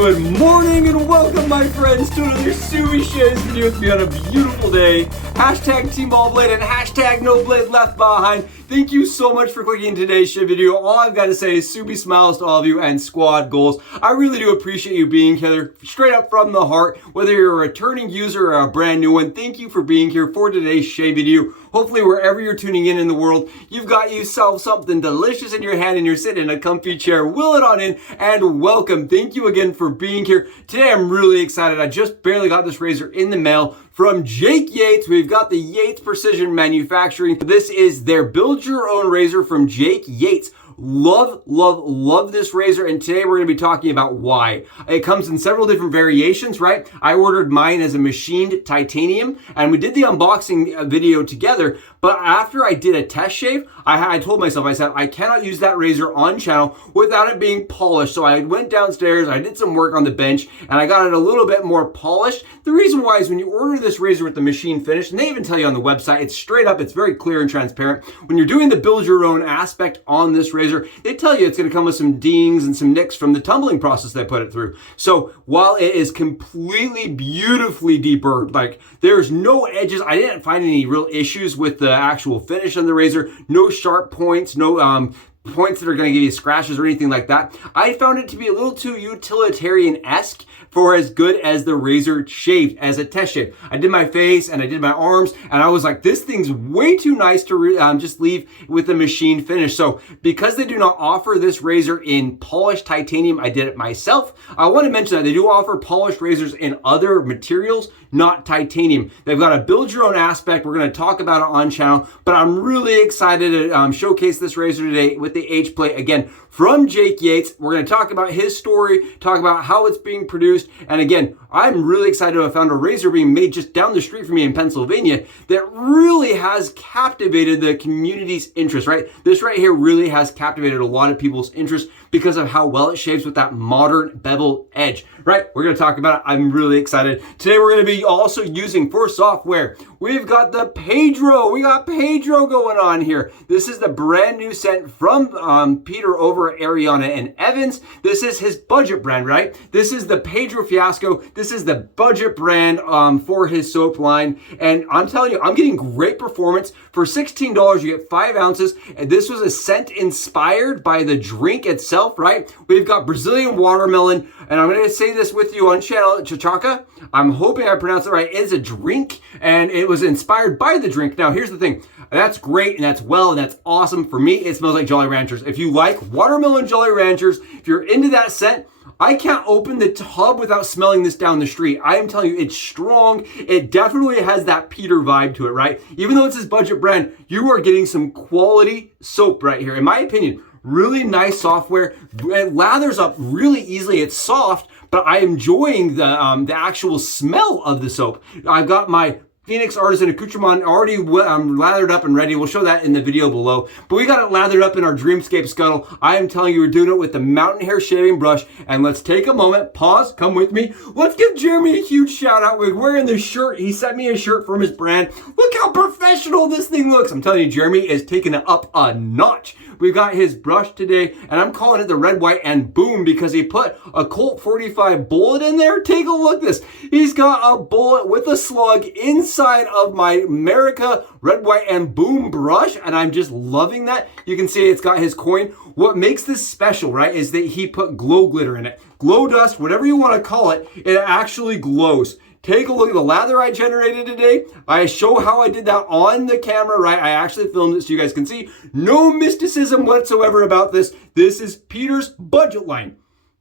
Good morning and welcome, my friends, to another YPM video with me on a beautiful day. Hashtag Team All Blade and hashtag No Blade Left Behind. Thank you so much for clicking today's video. All I've got to say is Subi smiles to all of you and squad goals. I really do appreciate you being here, straight up from the heart. Whether you're a returning user or a brand new one, thank you for being here for today's Shave video. Hopefully wherever you're tuning in the world, you've got yourself something delicious in your hand and you're sitting in a comfy chair. Will it on in and welcome. Thank you again for being here. Today I'm really excited. I just barely got this razor in the mail from Yates. We've got the Yates Precision Manufacturing. This is their build your own razor from Yates. Love this razor, and today we're going to be talking about why. It comes in several different variations, right? I ordered mine as a machined titanium, and we did the unboxing video together, but after I did a test shave, I told myself, I said, I cannot use that razor on channel without it being polished. So I went downstairs, I did some work on the bench, and I got it a little bit more polished. The reason why is when you order this razor with the machine finish, and they even tell you on the website, it's straight up, it's very clear and transparent. When you're doing the build your own aspect on this razor, they tell you it's going to come with some dings and some nicks from the tumbling process they put it through. So while it is completely beautifully deburred, like there's no edges, I didn't find any real issues with the actual finish on the razor, no sharp points, no points that are going to give you scratches or anything like that. I found it to be a little too utilitarian-esque for as good as the razor shaved as a test shave. I did my face and I did my arms and I was like, this thing's way too nice to just leave with the machine finish. So because they do not offer this razor in polished titanium, I did it myself. I want to mention that they do offer polished razors in other materials, not titanium. They've got a build your own aspect. We're going to talk about it on channel, but I'm really excited to showcase this razor today with the H plate again from Yates. We're going to talk about his story, talk about how it's being produced. And again, I'm really excited to have found a razor being made just down the street from me in Pennsylvania that really has captivated the community's interest, right? This right here really has captivated a lot of people's interest because of how well it shaves with that modern bevel edge, right? We're going to talk about it. I'm really excited. Today we're going to be also using for software. We've got the Pedro. We got Pedro going on here. This is the brand new scent from Peter over at Ariana and Evans. This is his budget brand, right? This is the Pedro Fiasco. This is the budget brand for his soap line. And I'm telling you, I'm getting great performance. For $16, you get 5 ounces. And this was a scent inspired by the drink itself, right? We've got Brazilian watermelon. And I'm going to say this with you on channel, Cachaca. I'm hoping I pronounced it right. It is a drink, and it was inspired by the drink. Now, here's the thing. That's great, and that's well, and that's awesome. For me, it smells like Jolly Ranchers. If you like watermelon Jolly Ranchers, if you're into that scent, I can't open the tub without smelling this down the street. I am telling you, it's strong. It definitely has that Peter vibe to it, right? Even though it's his budget brand, you are getting some quality soap right here. In my opinion, really nice software. It lathers up really easily. It's soft, but I'm enjoying the actual smell of the soap. I've got my Phoenix Artisan Accoutrement already lathered up and ready. We'll show that in the video below. But we got it lathered up in our Dreamscape scuttle. I am telling you, we're doing it with the mountain hair shaving brush. And let's take a moment, pause, come with me. Let's give Jeremy a huge shout out. We're wearing this shirt. He sent me a shirt from his brand. Look how professional this thing looks. I'm telling you, Jeremy is taking it up a notch. We've got his brush today, and I'm calling it the Red, White, and Boom because he put a Colt 45 bullet in there. Take a look at this. He's got a bullet with a slug inside of my America Red, White, and Boom brush, and I'm just loving that. You can see it's got his coin. What makes this special, right, is that he put glow glitter in it. Glow dust, whatever you want to call it, it actually glows. Take a look at the lather I generated today. I show how I did that on the camera, right? I actually filmed it so you guys can see. No mysticism whatsoever about this. This is Peter's budget line.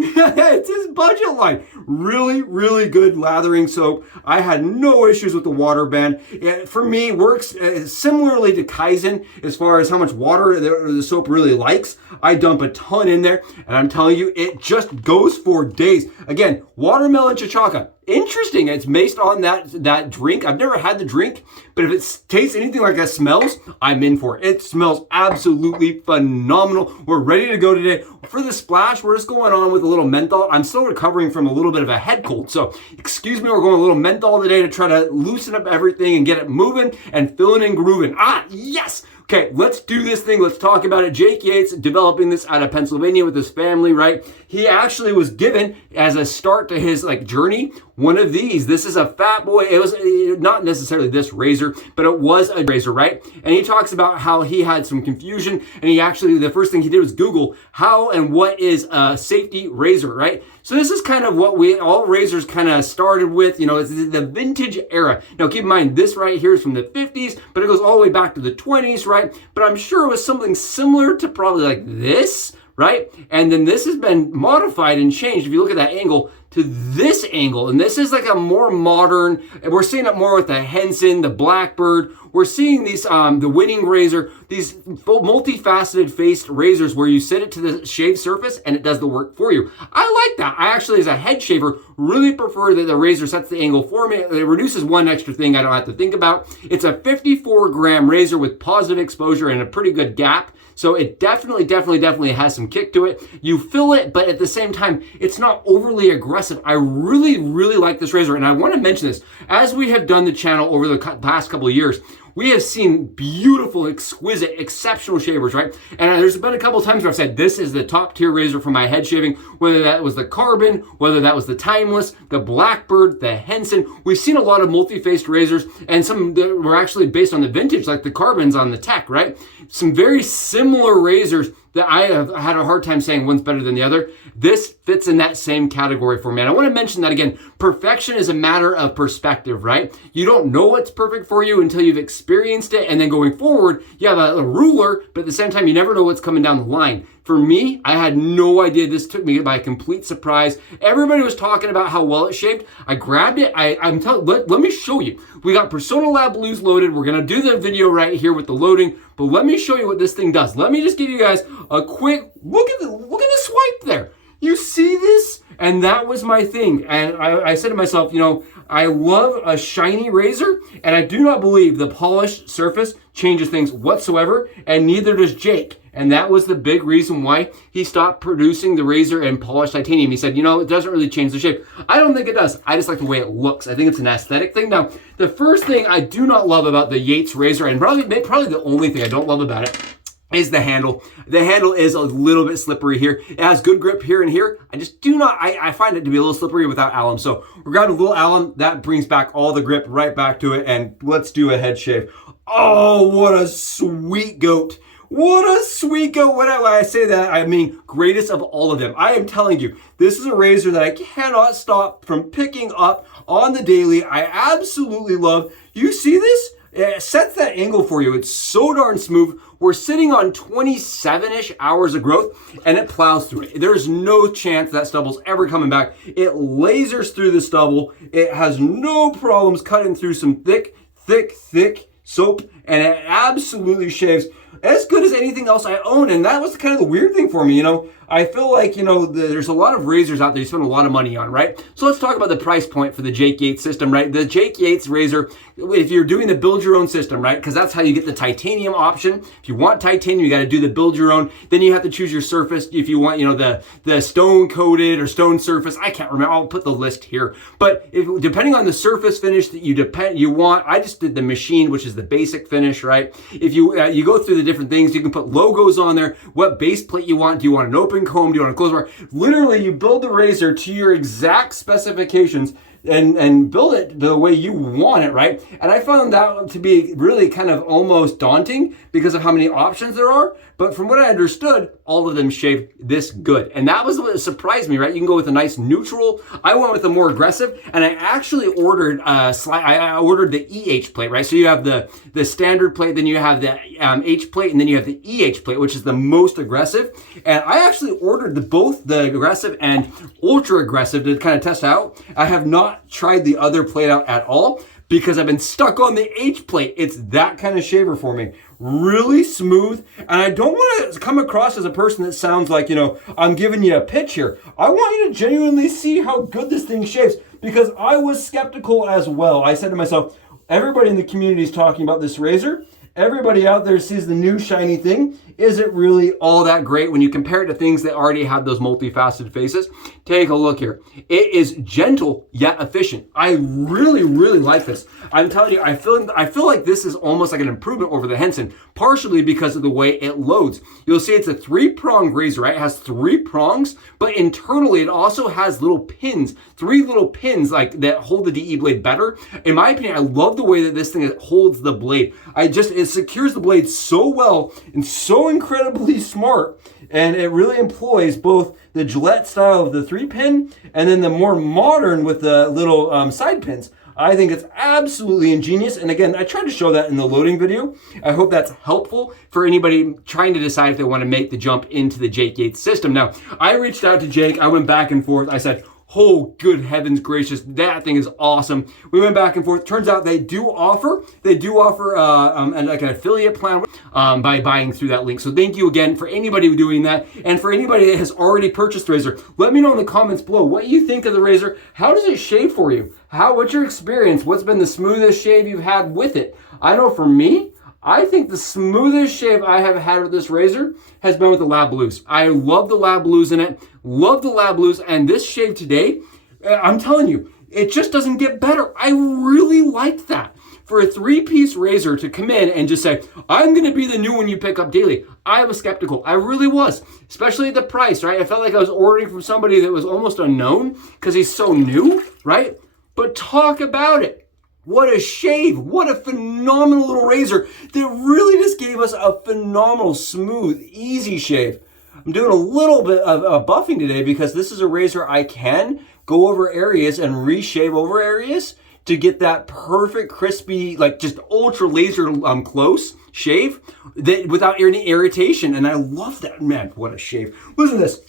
It's his budget line. Really, really good lathering soap. I had no issues with the water band. It, for me, works similarly to Kaizen as far as how much water the soap really likes. I dump a ton in there, and I'm telling you, it just goes for days. Again, watermelon Cachaca. Interesting. It's based on that drink. I've never had the drink, but if it tastes anything like that smells, I'm in for it. It smells absolutely phenomenal. We're ready to go today. For the splash, we're just going on with a little menthol. I'm still recovering from a little bit of a head cold, so excuse me, we're going a little menthol today to try to loosen up everything and get it moving and filling and grooving. Ah, yes! Okay, let's do this thing. Let's talk about it. Jake Yates developing this out of Pennsylvania with his family, right? He actually was given as a start to his journey one of these. This is a fat boy. It was not necessarily this razor, but it was a razor, right? And he talks about how he had some confusion, and he actually, the first thing he did was Google how and what is a safety razor, right? So this is kind of what all razors kind of started with, it's the vintage era. Now keep in mind, this right here is from the 50s, but it goes all the way back to the 20s, right? But I'm sure it was something similar to probably like this, right? And then this has been modified and changed. If you look at that angle to this angle, and this is like a more modern, and we're seeing it more with the Henson, the Blackbird. We're seeing these, the Winning razor, these multifaceted faced razors where you set it to the shave surface and it does the work for you. I like that. I actually, as a head shaver, really prefer that the razor sets the angle for me. It reduces one extra thing I don't have to think about. It's a 54-gram razor with positive exposure and a pretty good gap. So it definitely has some kick to it. You feel it, but at the same time, it's not overly aggressive. I really like this razor. And I want to mention this. As we have done the channel over the past couple of years, we have seen beautiful, exquisite, exceptional shavers, right? And there's been a couple of times where I've said, this is the top tier razor for my head shaving, whether that was the Carbon, whether that was the Timeless, the Blackbird, the Henson. We've seen a lot of multi-faced razors, and some that were actually based on the vintage, like the Carbons on the Tech, right? Some very similar razors that I have had a hard time saying one's better than the other. This fits in that same category for me. And I want to mention that again, perfection is a matter of perspective, right? You don't know what's perfect for you until you've experienced it. And then going forward, you have a ruler, but at the same time, you never know what's coming down the line. For me, I had no idea. This took me by a complete surprise. Everybody was talking about how well it shaved. I grabbed it. Let me show you. We got Personna Lab Blues loaded. We're going to do the video right here with the loading, but let me show you what this thing does. Let me just give you guys a quick look at the swipe there. You see this? And that was my thing. And I said to myself, I love a shiny razor, and I do not believe the polished surface changes things whatsoever, and neither does Jake. And that was the big reason why he stopped producing the razor in polished titanium. He said, it doesn't really change the shape. I don't think it does. I just like the way it looks. I think it's an aesthetic thing. Now, the first thing I do not love about the Yates razor, and probably the only thing I don't love about it, is the handle. The handle is a little bit slippery here. It has good grip here and here. I just do not, I find it to be a little slippery without alum. So we're grabbing a little alum. That brings back all the grip right back to it. And let's do a head shave. Oh, what a sweet goat. What a sweet goat. When I say that, I mean greatest of all of them. I am telling you, this is a razor that I cannot stop from picking up on the daily. I absolutely love. You see this? It sets that angle for you. It's so darn smooth. We're sitting on 27-ish hours of growth, and it plows through it. There's no chance that stubble's ever coming back. It lasers through the stubble. It has no problems cutting through some thick soap, and it absolutely shaves as good as anything else I own. And that was kind of the weird thing for me, I feel like, there's a lot of razors out there you spend a lot of money on, right? So let's talk about the price point for the Jake Yates system, right? The Jake Yates razor, if you're doing the build your own system, right? Because that's how you get the titanium option. If you want titanium, you got to do the build your own. Then you have to choose your surface. If you want, the stone coated or stone surface, I can't remember. I'll put the list here. But depending on the surface finish that you want, I just did the machine, which is the basic finish, right? If you go through the different things, you can put logos on there. What base plate you want? Do you want an open comb? Do you want a closed bar? Literally, you build the razor to your exact specifications and build it the way you want it, right? And I found that to be really kind of almost daunting because of how many options there are. But from what I understood, all of them shave this good. And that was what surprised me, right? You can go with a nice neutral. I went with a more aggressive, and I actually ordered I ordered the EH plate, right? So you have the standard plate, then you have the H plate, and then you have the EH plate, which is the most aggressive. And I actually ordered both the aggressive and ultra aggressive to kind of test out. I have not tried the other plate out at all because I've been stuck on the H plate. It's that kind of shaver for me. Really smooth. And I don't want to come across as a person that sounds like, I'm giving you a pitch here. I want you to genuinely see how good this thing shaves because I was skeptical as well. I said to myself, everybody in the community is talking about this razor, everybody out there sees the new shiny thing. Is it really all that great when you compare it to things that already have those multifaceted faces? Take a look here. It is gentle yet efficient. I really, really like this. I'm telling you, I feel like this is almost like an improvement over the Henson, partially because of the way it loads. You'll see it's a 3-pronged razor, right? It has 3 prongs, but internally it also has little pins, 3 little pins like that hold the DE blade better. In my opinion, I love the way that this thing holds the blade. It secures the blade so well and so incredibly smart, and it really employs both the Gillette style of the 3-pin and then the more modern with the little side pins. I think it's absolutely ingenious, and again, I tried to show that in the loading video. I hope that's helpful for anybody trying to decide if they want to make the jump into the Jake Yates system. Now, I reached out to Jake, I went back and forth, I said, oh, good heavens gracious, that thing is awesome. We went back and forth. Turns out they do offer like an affiliate plan by buying through that link. So thank you again for anybody doing that. And for anybody that has already purchased the razor, let me know in the comments below what you think of the razor. How does it shave for you? What's your experience? What's been the smoothest shave you've had with it? I know for me, I think the smoothest shave I have had with this razor has been with the Lab Blues. I love the Lab Blues in it. Love the Lab Blues. And this shave today, I'm telling you, it just doesn't get better. I really liked that. For a 3-piece razor to come in and just say, I'm going to be the new one you pick up daily. I was skeptical. I really was. Especially at the price, right? I felt like I was ordering from somebody that was almost unknown because he's so new, right? But talk about it. What a shave. What a phenomenal little razor that really just gave us a phenomenal, smooth, easy shave. I'm doing a little bit of buffing today because this is a razor I can go over areas and reshave over areas to get that perfect, crispy, like just ultra laser close shave that without any irritation. And I love that. Man, what a shave. Listen to this.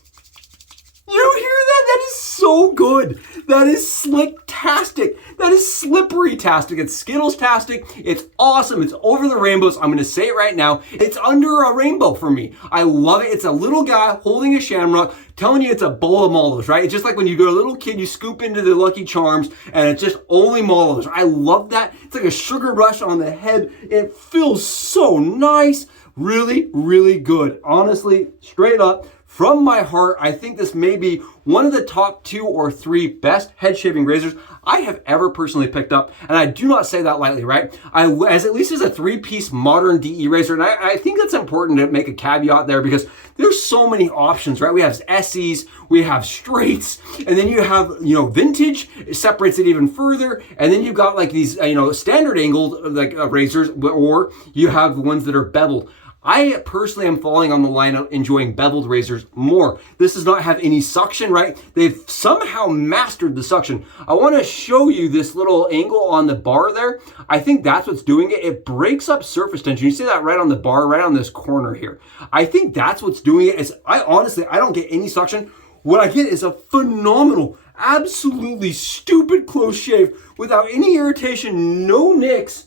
You hear that? That is so good. That is slick-tastic. That is slippery-tastic. It's Skittles-tastic. It's awesome. It's over the rainbows. I'm going to say it right now. It's under a rainbow for me. I love it. It's a little guy holding a shamrock, telling you it's a bowl of mallows, right? It's just like when you go a little kid, you scoop into the Lucky Charms, and it's just only mallows. I love that. It's like a sugar rush on the head. It feels so nice. Really, really good. Honestly, straight up. From my heart, I think this may be one of the top 2 or 3 best head shaving razors I have ever personally picked up. And I do not say that lightly, right? As at least as a 3-piece modern DE razor. And I think that's important to make a caveat there because there's so many options, right? We have SEs, we have straights, and then you have, vintage. It separates it even further. And then you've got like these, standard angled like razors, or you have the ones that are beveled. I personally am falling on the line of enjoying beveled razors more. This does not have any suction, right? They've somehow mastered the suction. I want to show you this little angle on the bar there. I think that's what's doing it. It breaks up surface tension. You see that right on the bar, right on this corner here. I think that's what's doing it. I don't get any suction. What I get is a phenomenal, absolutely stupid close shave without any irritation, no nicks.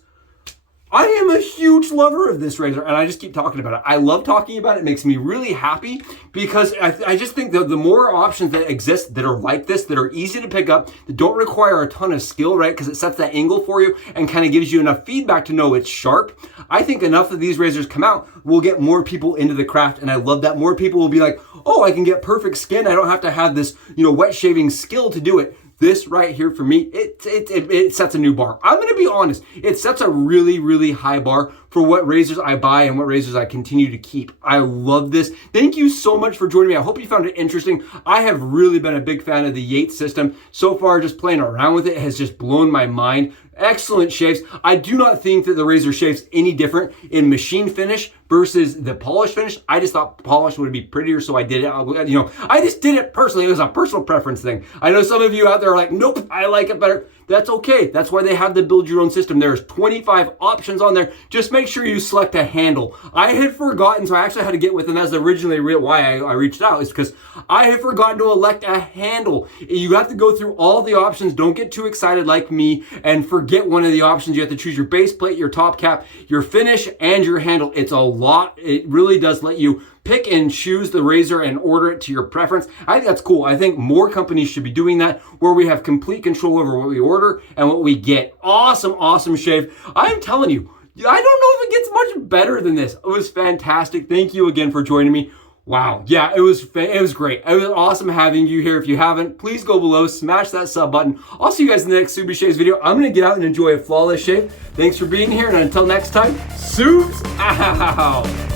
I am a huge lover of this razor, and I just keep talking about it. I love talking about it. It makes me really happy because I just think that the more options that exist that are like this, that are easy to pick up, that don't require a ton of skill, right? Because it sets that angle for you and kind of gives you enough feedback to know it's sharp. I think enough of these razors come out will get more people into the craft, and I love that. More people will be like, oh, I can get perfect skin. I don't have to have this, wet shaving skill to do it. This right here for me, it sets a new bar. I'm going to be honest. It sets a really, really high bar for what razors I buy and what razors I continue to keep. I love this. Thank you so much for joining me. I hope you found it interesting. I have really been a big fan of the Yates system. So far, just playing around with it has just blown my mind. Excellent shaves. I do not think that the razor shaves any different in machine finish versus the polish finish. I just thought polish would be prettier, so I did it. I just did it personally. It was a personal preference thing. I know some of you out there are like, nope, I like it better. That's okay. That's why they have the build your own system. There's 25 options on there. Just make sure you select a handle. I had forgotten, so I actually had to get with them. That's originally why I reached out, is because I had forgotten to elect a handle. You have to go through all the options. Don't get too excited like me and forget one of the options. You have to choose your base plate, your top cap, your finish, and your handle. It's a lot. It really does let you pick and choose the razor and order it to your preference. I think that's cool. I think more companies should be doing that, where we have complete control over what we order and what we get. Awesome, awesome shave. I'm telling you, I don't know if it gets much better than this. It was fantastic. Thank you again for joining me. Wow, yeah, it was great. It was awesome having you here. If you haven't, please go below, smash that sub button. I'll see you guys in the next Subi Shaves video. I'm gonna get out and enjoy a flawless shave. Thanks for being here, and until next time, Subs out.